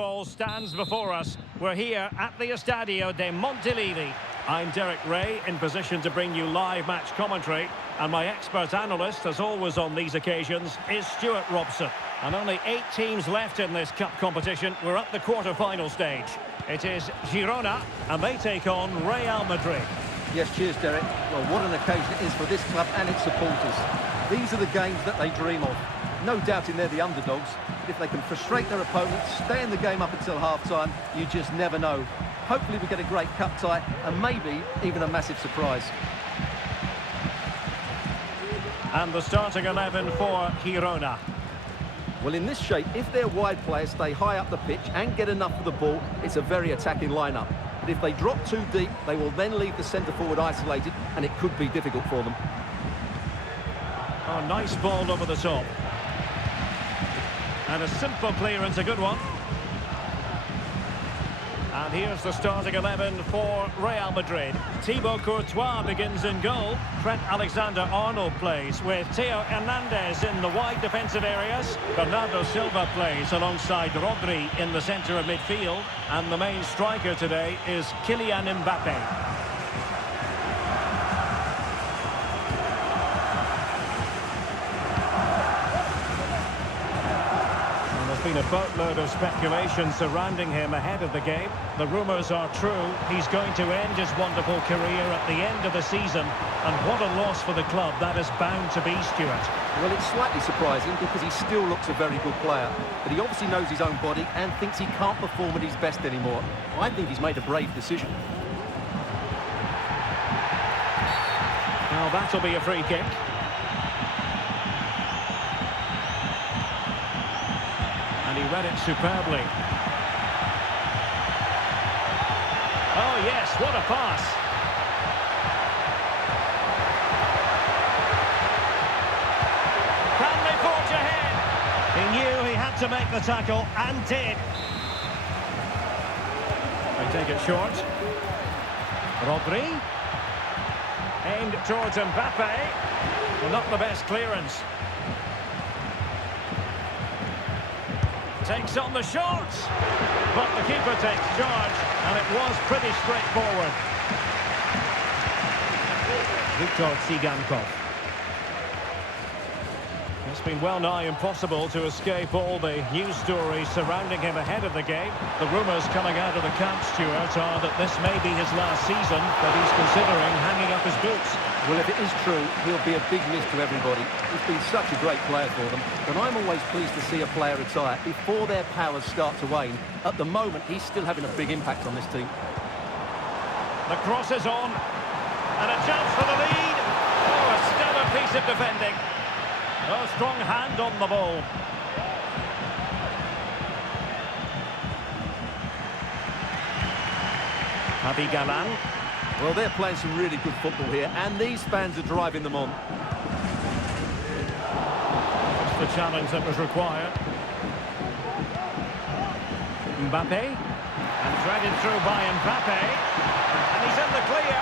football stands before us. We're here at the Estadio de Montilivi. I'm Derek Ray, in position to bring you live match commentary. And my expert analyst, as always on these occasions, is Stuart Robson. And only 8 teams left in this cup competition. We're at the quarter-final stage. It is Girona, and they take on Real Madrid. Yes, cheers, Derek. Well, what an occasion it is for this club and its supporters. These are the games that they dream of. No doubting they're the underdogs. If they can frustrate their opponents, stay in the game up until half-time, you just never know. Hopefully we get a great cup tie and maybe even a massive surprise. And the starting 11 for Girona. Well, in this shape, if their wide players stay high up the pitch and get enough of the ball, it's a very attacking lineup. But if they drop too deep, they will then leave the centre-forward isolated, and it could be difficult for them. Oh, nice ball over the top. And a simple clearance, a good one. And here's the starting 11 for Real Madrid. Thibaut Courtois begins in goal. Trent Alexander-Arnold plays with Theo Hernandez in the wide defensive areas. Bernardo Silva plays alongside Rodri in the centre of midfield. And the main striker today is Kylian Mbappe. Been a boatload of speculation surrounding him ahead of the game. The rumours are true. He's going to end his wonderful career at the end of the season. And what a loss for the club that is bound to be, Stuart. Well, it's slightly surprising because he still looks a very good player. But he obviously knows his own body and thinks he can't perform at his best anymore. I think he's made a brave decision. Now that'll be a free kick. And he read it superbly. Oh, yes, what a pass. Can they forge ahead? He knew he had to make the tackle, and did. They take it short. Rodri. Aimed towards Mbappe. Well, not the best clearance. Takes on the shot, but the keeper takes charge, and it was pretty straightforward. Viktor Tsigankov. It's been well nigh impossible to escape all the news stories surrounding him ahead of the game. The rumours coming out of the camp, Stuart, are that this may be his last season, that he's considering hanging up his boots. Well, if it is true, he'll be a big miss to everybody. He's been such a great player for them. But I'm always pleased to see a player retire before their powers start to wane. At the moment, he's still having a big impact on this team. The cross is on. And a chance for the lead. Oh, a stellar piece of defending. Oh, strong hand on the ball. Javi Galan. Well, they're playing some really good football here, and these fans are driving them on. That's the challenge that was required. Mbappe. And threaded through by Mbappe. And he's in the clear.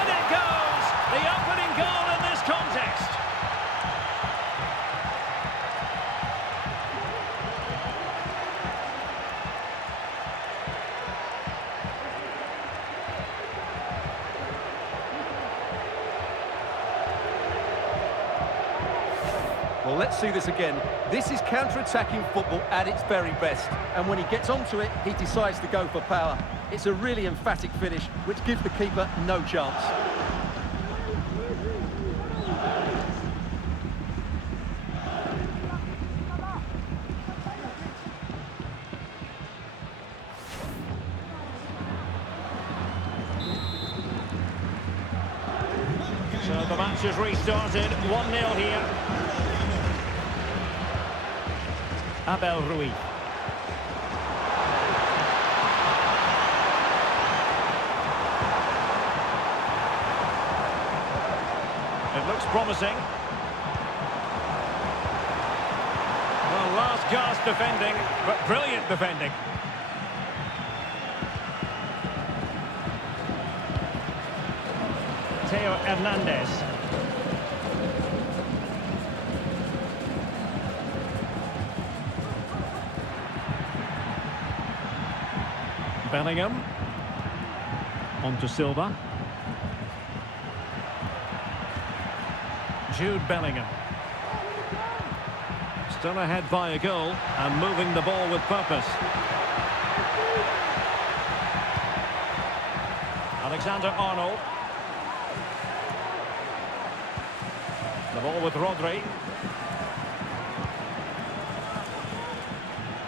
And it goes! The opening goal in this contest. Well, let's see this again. This is counter-attacking football at its very best. And when he gets onto it, he decides to go for power. It's a really emphatic finish, which gives the keeper no chance. So the match has restarted. 1-0 here. Abel Ruiz. It looks promising. Well, last gasp defending, but brilliant defending. Theo Hernandez. Bellingham. On to Silva. Jude Bellingham. Still ahead by a goal and moving the ball with purpose. Alexander-Arnold. The ball with Rodri.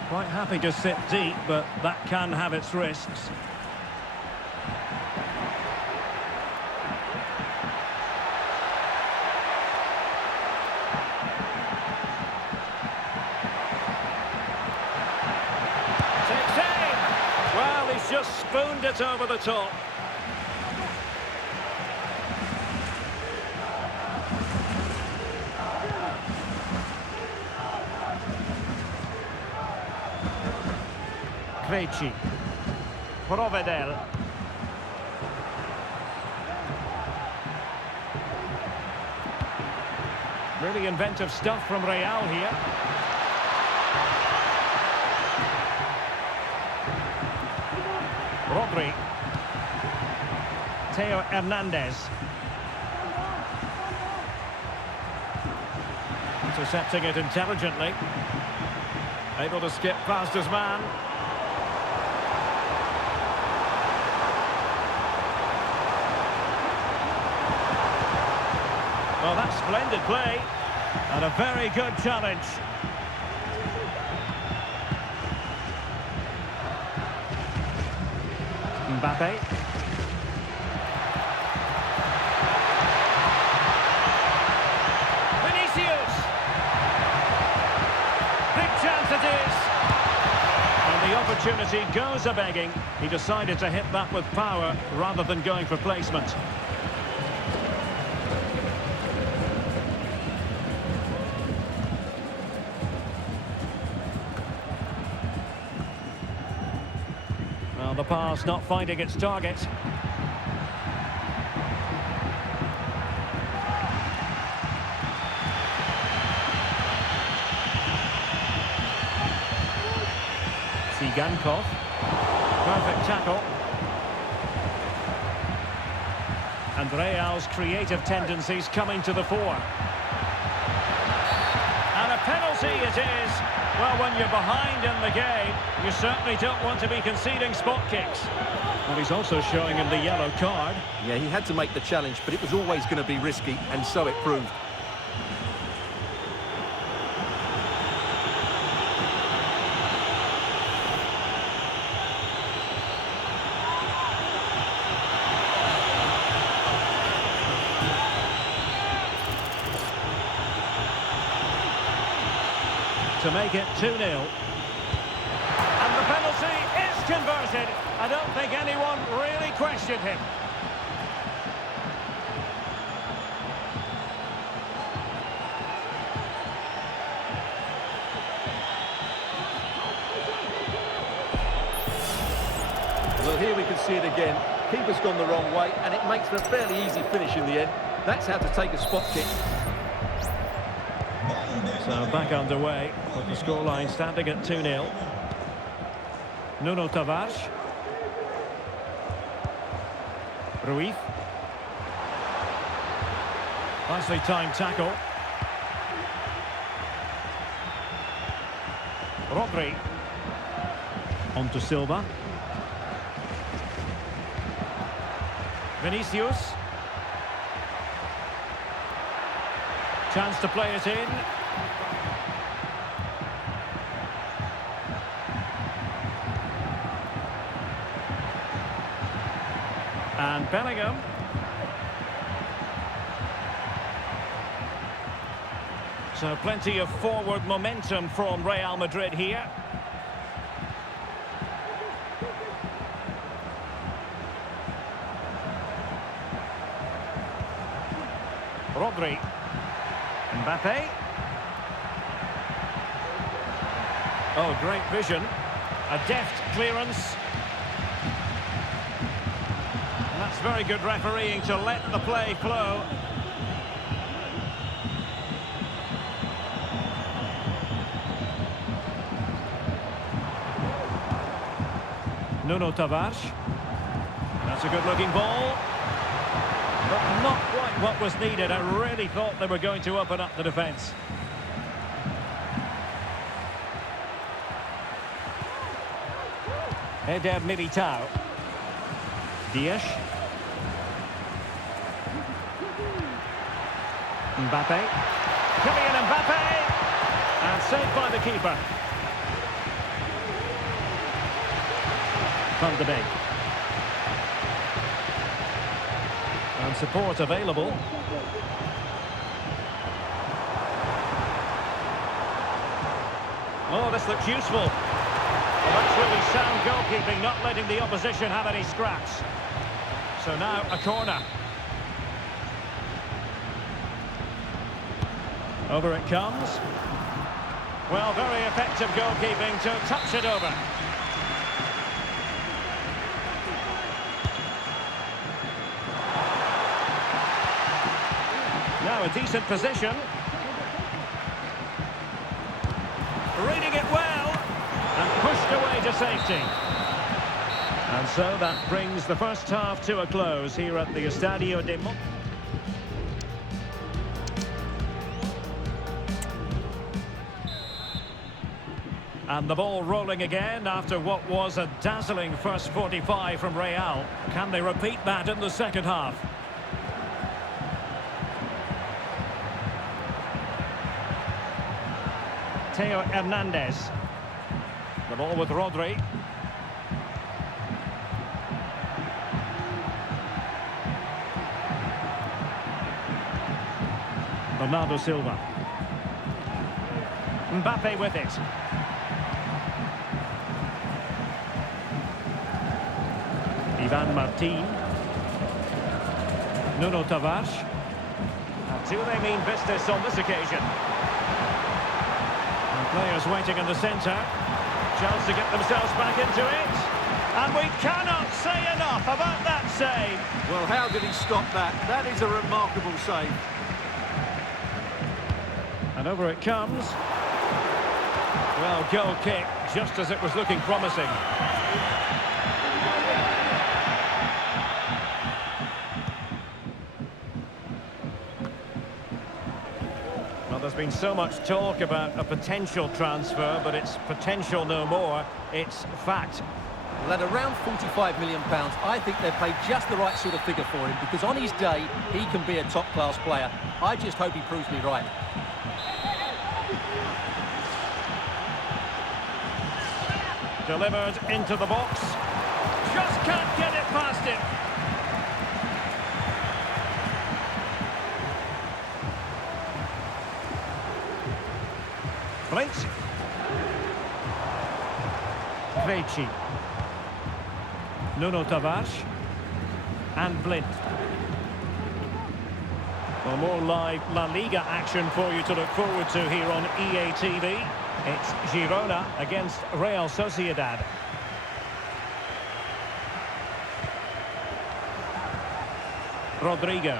Quite happy to sit deep, but that can have its risks. Takes aim! Well, he's just spooned it over the top. Krejci. Provedel. Really inventive stuff from Real here. Rodri. Theo Hernandez. Intercepting it intelligently. Able to skip past his man. Well, that's splendid play, and a very good challenge. Mbappe. Vinicius! Big chance it is! And the opportunity goes a-begging. He decided to hit that with power rather than going for placement. Well, the pass not finding its target. Sigankov. Perfect tackle. And Real's creative tendencies coming to the fore. And a penalty it is. Well, when you're behind in the game, you certainly don't want to be conceding spot kicks. Well, he's also showing him the yellow card. Yeah, he had to make the challenge, but it was always going to be risky, and so it proved. To make it 2-0. And the penalty is converted. I don't think anyone really questioned him. Well, here we can see it again. Keeper's gone the wrong way, and it makes for a fairly easy finish in the end. That's how to take a spot kick. So back underway, with the scoreline standing at 2-0. Nuno Tavares. Ruiz. Nicely timed tackle. Rodri. On to Silva. Vinicius. Chance to play it in. And Bellingham. So plenty of forward momentum from Real Madrid here. Rodri. Mbappe. Oh, great vision. A deft clearance. And that's very good refereeing to let the play flow. Nuno Tavares. That's a good-looking ball. But not quite what was needed. I really thought they were going to open up the defence. Eder Militao. Dias. Mbappe. Kylian Mbappe. And saved by the keeper. Van de Beek. And support available. Oh, this looks useful. Well, that's really sound goalkeeping, not letting the opposition have any scraps. So now a corner. Over it comes. Well, very effective goalkeeping to touch it over. Now a decent position. Reading it well. And pushed away to safety. And so that brings the first half to a close here at the Estadio de Mon. And the ball rolling again after what was a dazzling first 45 from Real. Can they repeat that in the second half? Theo Hernandez. The ball with Rodri. Bernardo Silva. Mbappe with it. Ivan Martin. Nuno Tavares. And do they mean business on this occasion? And players waiting in the centre. Chance to get themselves back into it. And we cannot say enough about that save. Well, how did he stop that? That is a remarkable save. And over it comes. Well, goal kick, just as it was looking promising. Well, there's been so much talk about a potential transfer, but it's potential no more. It's fact. Well, at around £45 million, I think they've paid just the right sort of figure for him, because on his day, he can be a top-class player. I just hope he proves me right. Delivered into the box. Just can't get it past him. Flint. Krejci. Nuno Tavares. And Flint. Well, more live La Liga action for you to look forward to here on EA TV. It's Girona against Real Sociedad. Rodrigo.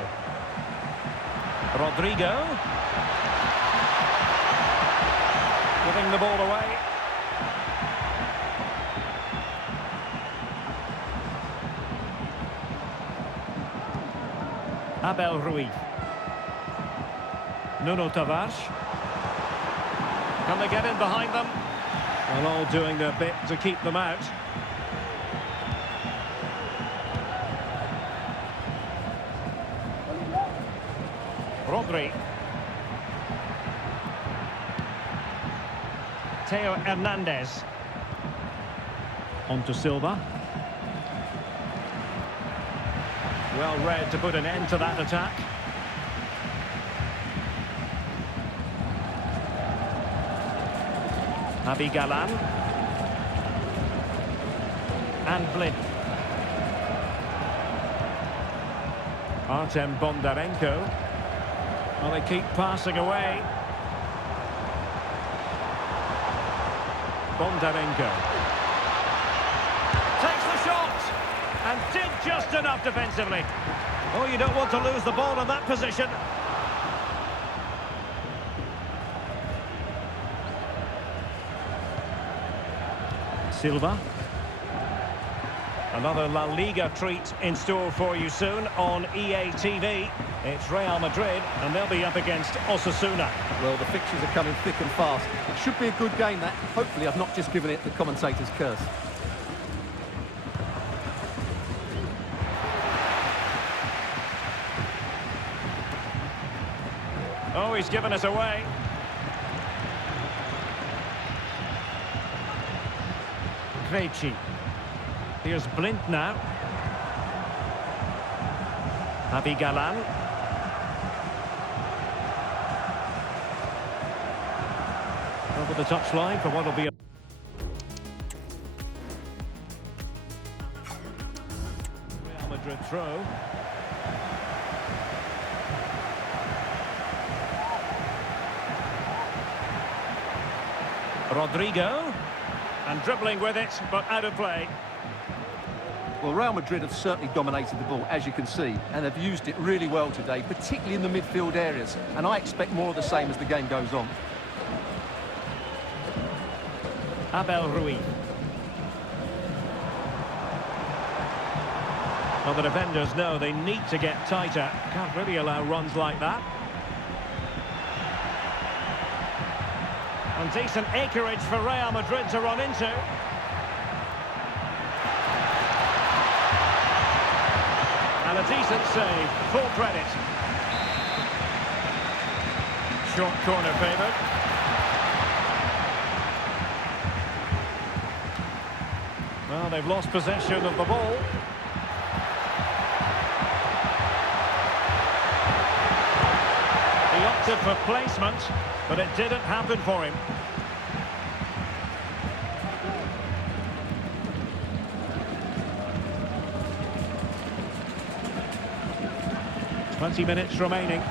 Giving the ball away. Abel Ruiz. Nuno Tavares. Can they get in behind them? Well, all doing their bit to keep them out. Rodri. Theo Hernandez. On to Silva. Well read to put an end to that attack. Abi Galan. And Blin. Artem Bondarenko. Well, they keep passing away. Bondarenko. Takes the shot. And did just enough defensively. Oh, you don't want to lose the ball in that position. Silva. Another La Liga treat in store for you soon on EA TV. It's Real Madrid, and they'll be up against Osasuna. Well, the fixtures are coming thick and fast. It should be a good game, that. Hopefully, I've not just given it the commentator's curse. Oh, he's given us away. Krejci. Here's Blind now. Javi Galan. Over the touchline for what will be a... Real Madrid throw. Rodrigo. And dribbling with it, but out of play. Well, Real Madrid have certainly dominated the ball, as you can see, and have used it really well today, particularly in the midfield areas. And I expect more of the same as the game goes on. Abel Ruiz. Well, the defenders know they need to get tighter. Can't really allow runs like that. And decent acreage for Real Madrid to run into. And a decent save, full credit. Short corner favoured. Well, they've lost possession of the ball. He opted for placement, but it didn't happen for him. .20 remaining.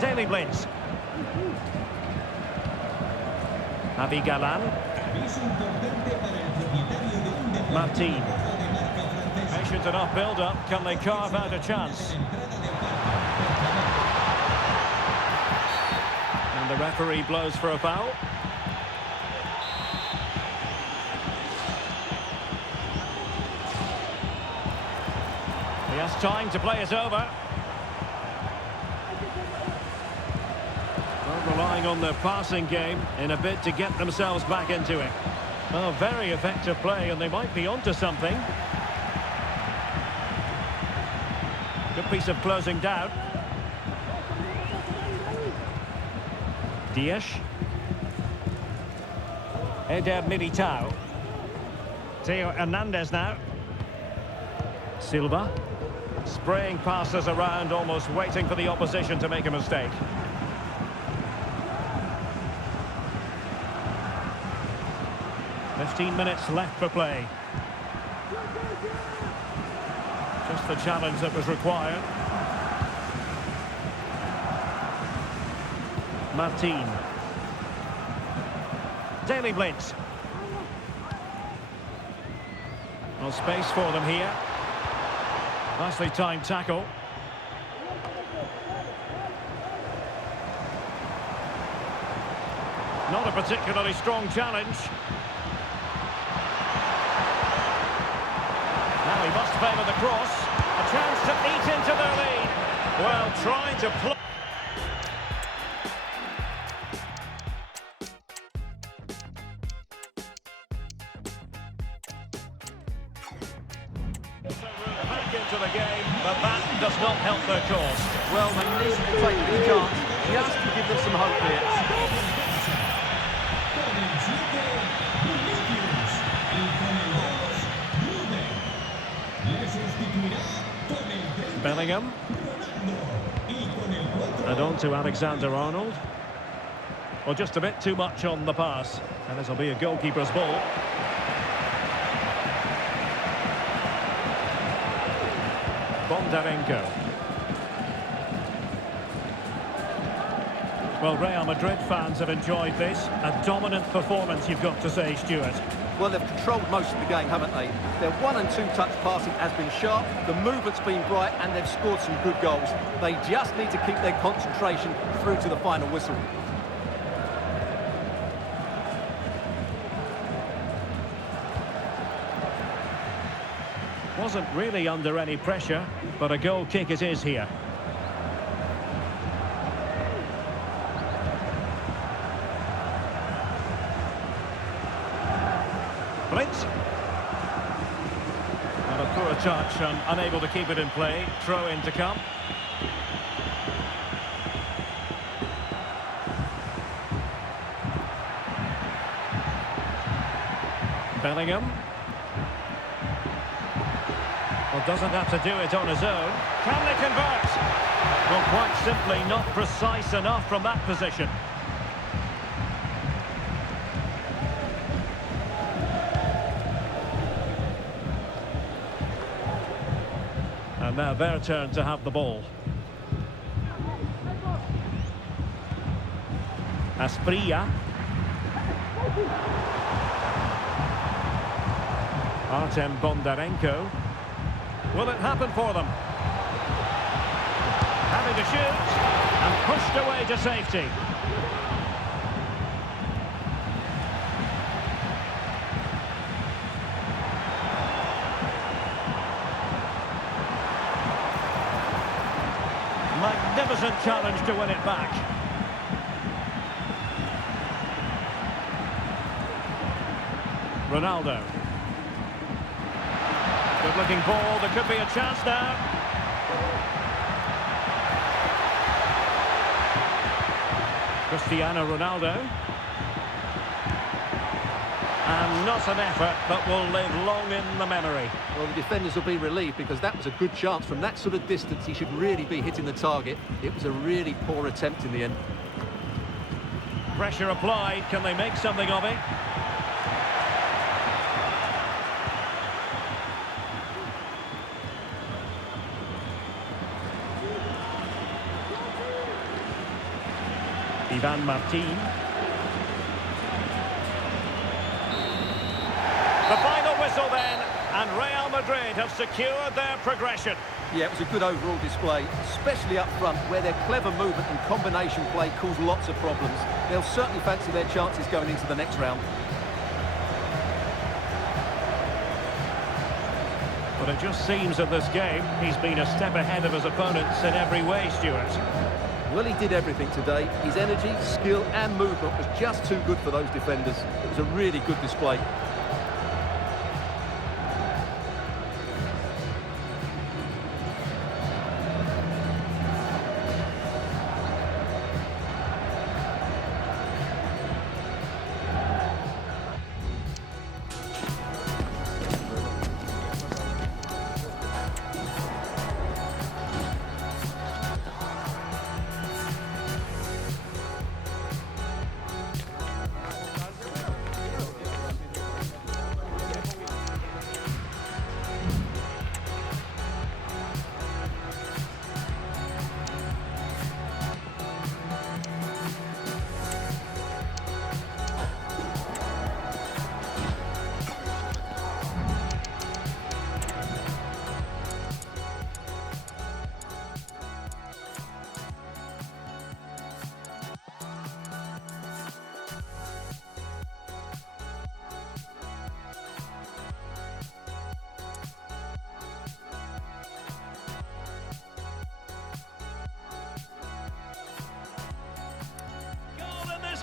Daily Blitz. Javi Galan. Martin. Patient enough build-up. Can they carve out a chance? And the referee blows for a foul. He has time to play it over. Well, relying on their passing game in a bid to get themselves back into it. Well, very effective play, and they might be onto something. Good piece of closing down. Dias. Eder Militao. Theo Hernandez now. Silva. Spraying passes around, almost waiting for the opposition to make a mistake. "15 minutes left for play. Just the challenge that was required. Martin. Daily Blitz. No space for them here. Nicely timed tackle. Not a particularly strong challenge. Now he must favour the cross. A chance to eat into their lead. Well, trying to play. Back into the game, but that does not help their cause. Well, they need to take this chance just to give them some hope here. Bellingham. And on to Alexander-Arnold. Well, just a bit too much on the pass. And this will be a goalkeeper's ball. Bondarenko. Well, Real Madrid fans have enjoyed this. A dominant performance, you've got to say, Stuart. Well, they've controlled most of the game, haven't they? Their 1- and 2-touch passing has been sharp, the movement's been bright, and they've scored some good goals. They just need to keep their concentration through to the final whistle. Wasn't really under any pressure, but a goal kick it is here. Blitz. And a poor touch and unable to keep it in play. Throw in to come. Bellingham. Well, doesn't have to do it on his own. Can they convert? Well, quite simply not precise enough from that position. And now their turn to have the ball. Asprilla. Artem Bondarenko. Will it happen for them? Having to shoot and pushed away to safety. Magnificent challenge to win it back. Ronaldo. Good looking ball, there could be a chance now. Cristiano Ronaldo. And not an effort that will live long in the memory. Well, the defenders will be relieved because that was a good chance. From that sort of distance, he should really be hitting the target. It was a really poor attempt in the end. Pressure applied, can they make something of it? Ivan Martin. The final whistle then, and Real Madrid have secured their progression. Yeah, it was a good overall display, especially up front, where their clever movement and combination play caused lots of problems. They'll certainly fancy their chances going into the next round. But it just seems in this game, he's been a step ahead of his opponents in every way, Stuart. Well, he did everything today. His energy, skill and movement was just too good for those defenders. It was a really good display.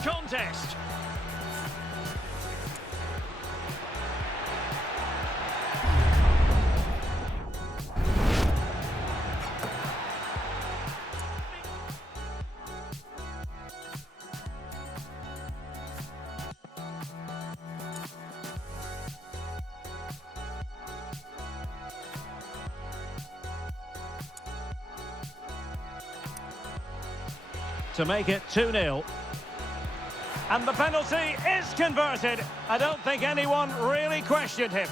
Contest. To make it 2-0. And the penalty is converted. I don't think anyone really questioned him.